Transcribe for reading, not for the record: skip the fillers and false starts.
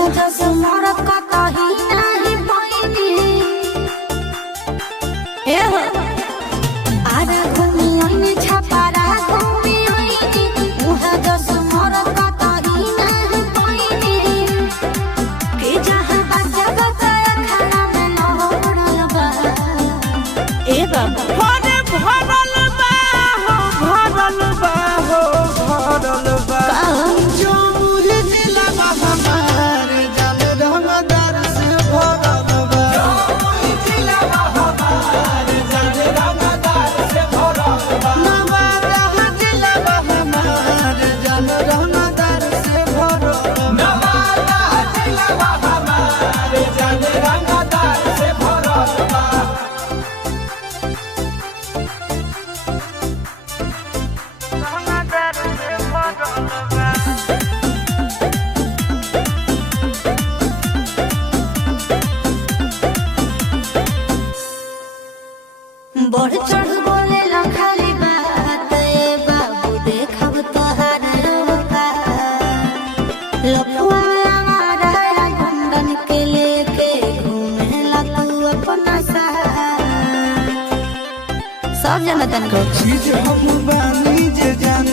तुहा जस मोर कतही नाही पाइनी ए हो आरा घूमी आईने छपारा घूमी आईनी तुहा जस मोर कतही नाही पाइनी के जहां बाजा बजाया खाना में न होड़ल बा ए बाबा बढ़ चढ़ बोले ला खाली बात ए बाबू देखब तोहार रोका लफुआ हमारा गुंडन के लेके घूमे ला तू अपना साथ सब जनतन को चीज हम बानी जे जान